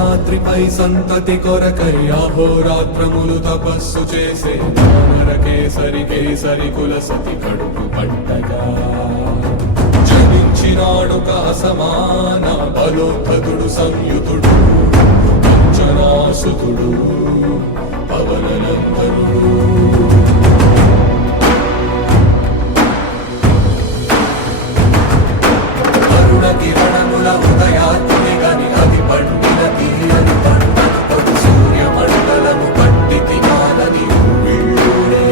శేషాద్రిపై సంతతి కొరకై అహోరాత్రములు తపస్సు చేసే దామర కేసరి కేసరి కుల సతి కడుపు పట్టగా జనించినాడుక అసమాన బలోద్ధతుడు సంయుతుడు అంజనాసుతుడు పవననందనుడు కిరణముల ఉదయాత్మి గని అది పండిన తీరని పంటను పడు సూర్యమండలము పట్టితి కాలని ఊళ్ళూరే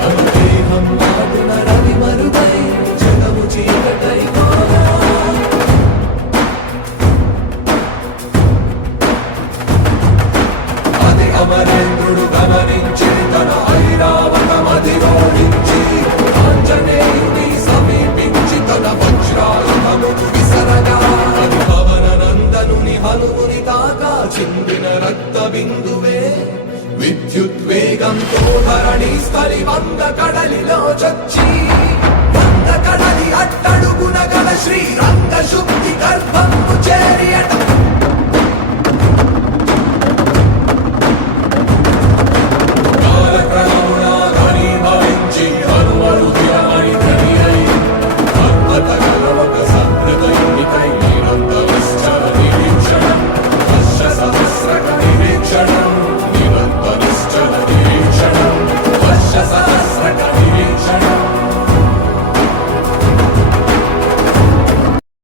తన దేహం నాటున రవి మరుగై జగము చీకటై కాగా అది అమరేంద్రుడు గమనించి తన ఐరావతమధిరోహించి ఆంజనేయుని సమీపించి తన వజ్రాయుధము విసరగా అది పవననందనుని హనుముని తాకా చిందిన రక్త బిందువే విద్యుద్వేగంతో ధరణి స్థలి వంద కడలిలో చచ్చి